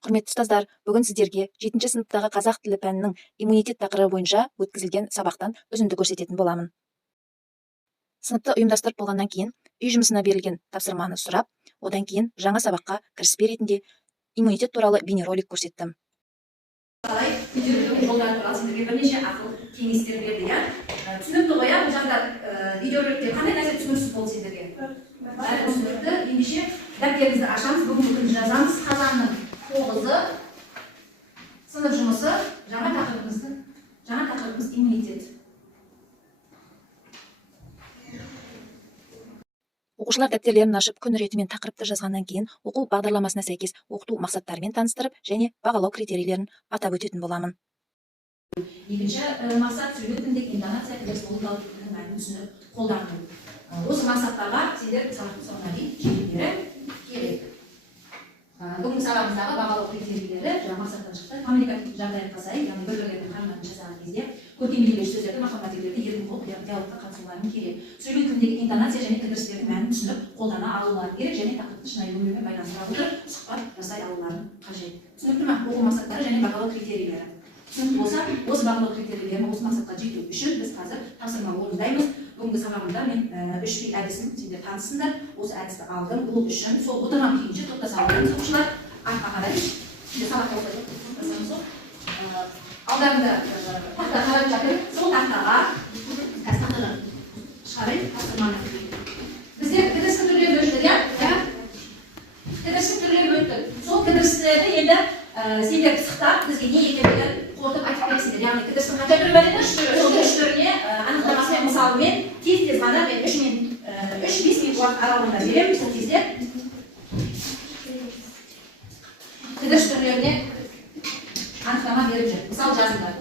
Құрметті ұстаздар, бүгін сіздерге 7 сыныптағы қазақ тілі пәнінің иммунитет тақырыбы бойынша өткізілген сабақтан үзінді көрсететін боламын. Сыныпты ұйымдастырып болғаннан кейін, үй жұмысына берілген тапсырманы сұрап, одан кейін жаңа сабаққа кіріспе ретінде иммунитет туралы бейнеролик көрсеттім. Видеороликтің жолдары туралы сіздерге бірнеше ақыл кеңестер берді, иә? Түсінікті ғой, бұл жақта видеороликте қандай нәрсе түсініксіз болды сіздерге? Бәрі түсінікті. Ендеше дәптеріңізді ашамыз, бүгінгі күн жазамыз. Қазанның 9-ы сынып жұмысы, жаңа тақырыбымыз иммунитет. Оқушылар дәптерлерін ашып, күн ретімен тақырыпты жазғаннан кейін, оқу бағдарламасына сәйкес оқыту мақсаттарымен таныстырып және бағалау критерийлерін атап өтетін боламын. Екінші мақсат сөйлеу тіліндегі интонация логикалық тілдің мәнін түсініп қолдану. Осы мақсаттарға сендер сабақтың соңына дейін жетулері керек. Бүгінгі сабағымыздағы бағалау критерийлері мақсаттан шықты. Коммуникативтік жағдайға сай, яғни бір-бірлерінің қарым-қатынас жасаған кезде көркем билеуші сөздерді, мақал-мәтелдерді еркін болып диалогқа қатысуларың керек. Сөйлеу тіліндегі интонация және кідірістердің мәнін түсініп қолдана алулары керек және тақырыпты шынайы өмірмен байланыстыра отырып сұхбат жасай алуларын қажет. Түсінікті ме? Оқу мақсаттары және бағалау критерийлері. Түсінікті болса, осы бағалау критерийлерін осы мақсатқа жету үшін біз қазір тапсырма орындаймыз. Бүгінгі сабағымда мен 3P әдісін сендер танысыңдар. Осы әдісті алдым. Бұл үшін сол отырған күйінше тоқтаса аламыз оқушылар. Артқа қарай. Сабаққа тоқтасаңыз сол. Алдарында тақта қарап жатыр. Сол тақтаға тақтаны шығарайын тапсырманы. Біздер кідірісті түрлерге бөлдік, иә? Кідірісті түрлерге бөлдік. Сол кідірістерді енді сендер пысықтап бізге не екендігін қорытып айтып бересіңдер. Яғни кідірістің қанша түрі бар еді? Сол үш түріне анықтамасымен мысалымен тез ғана мен 3-5 минут уақыт аралығында беремін. Сол кезде кідіріс түрлеріне анықтама беріп жүр. Мысал жазыңдар.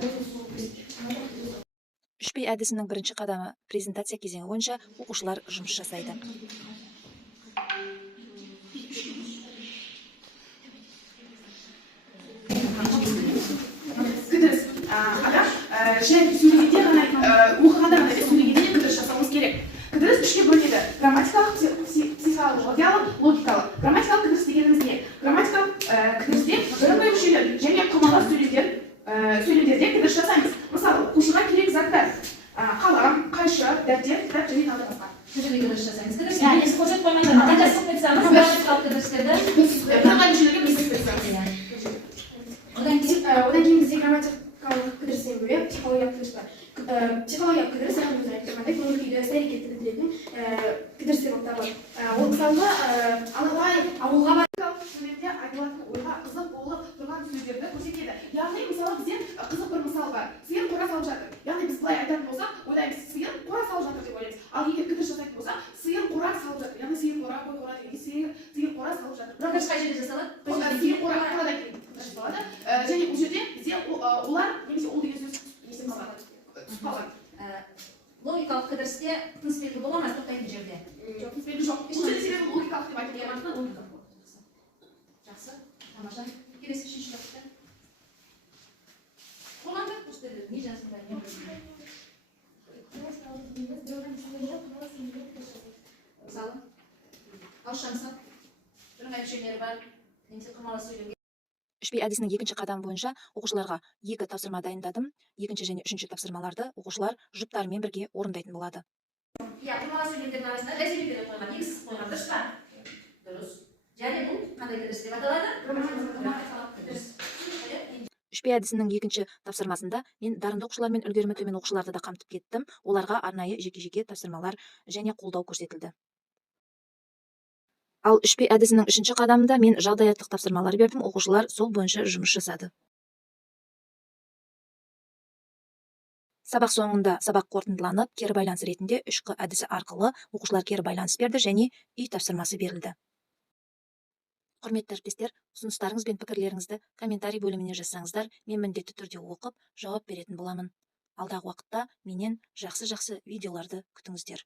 3P әдісінің бірінші қадамы презентация кезеңі бойынша оқушылар жұмыс жасайды. Кідіріс. Жай сөйлегенде ғана оқығанда ғана сөйлегенде кідіріс жасауымыз керек. Кідіріс үшке бөлінеді. Грамматикалық, психологиялық, логикалық. Грамматикалық кідіріс дегеніміз не? Грамматикалық кідірісте бірыңғай мүшелер және құбылас сөйлемдерде кідіріс жасаймыз. Мысалы, оқушыға керек заттар: қалам, қайшы, дәптер, кітап және тағы басқа. Сөйлеуге кідіріс жасаймыз. Кідіріске несі көрсетіп қоймаңдар. Қандай сұрақтарымыз грамматикалық кідірістерді? Бірыңғай мүшелерге біз кідірісіміз. Одан кейін бізде грамматикалық кідірістен бөлек психологиялық кідіріс бар. Психологиялық кідіріс, яғни өзі айтқандай көңіл күйді іс-әрекетті білдіретін кідірістер болып табылады. Ол мысалы алабай ауылға барып сөйлемде айтылатын ойға қызық болып тұрған сөздерді көрсетеді. Яғни мысалы бізде қызық бір мысал бар. Сиыр қора салып жатыр. Яғни біз былай айтатын болсақ, ойлаймыз, сиыр қора салып жатыр деп ойлаймыз. Ал егер кідіріс жасайтын болсақ, сиыр қора салып жатыр. Яғни сиыр қора, қой қора дегенде сиыр қора салып жатыр. Кідіріс қай жерде жасалады? Сиыр қора қорадан кейін кідіріс жасалады. Және бұл жерде бізде олар немесе ол деген сөз есте қалған. Логикалық кідірісте тыныс белгі бола ма тоқтайтын жерде? Жоқ, тыныс белгі жоқ. Бұл жерде себебі логикалық деп айтып отырмыз. Логикалық болды. Жақсы, тамаша. Келесі үшінші тақырыпта. Қолданды курстерді не жазыңдар, не жазыңдар? Мысалы, ауызша мысал. Бірыңғай мүшелері бар, немесе құрмалас сөйлемге. 3P әдісінің екінші қадамы бойынша оқушыларға 2 тапсырма дайындадым. Екінші және үшінші тапсырмаларды оқушылар жұптарымен бірге орындайтын болады. Құрмалас сөйлемдердің арасында жай сөйлемдер қойған, негізсіз қойған, дұрыс па? Дұрыс. Және бұл қандай кідіріс деп аталады? Грамматикалық кідіріс. 3P әдісінің екінші тапсырмасында мен дарынды оқушылар мен үлгерімі төмен оқушыларды да қамтып кеттім. Оларға арнайы жеке-жеке тапсырмалар және қолдау көрсетілді. Ал 3P әдісінің үшінші қадамында мен жағдаяттық тапсырмалар бердім, оқушылар сол бойынша жұмыс жасады. Сабақ соңында сабақ қорытындыланып, кері байланыс ретінде 3Q әдісі арқылы оқушылар кері байланыс берді және үй тапсырмасы берілді. Құрметті әріптестер, ұсыныстарыңыз бен пікірлеріңізді комментарий бөліміне жазсаңыздар, мен міндетті түрде оқып, жауап беретін боламын. Алдағы уақытта менен жақсы видеоларды күтіңіздер.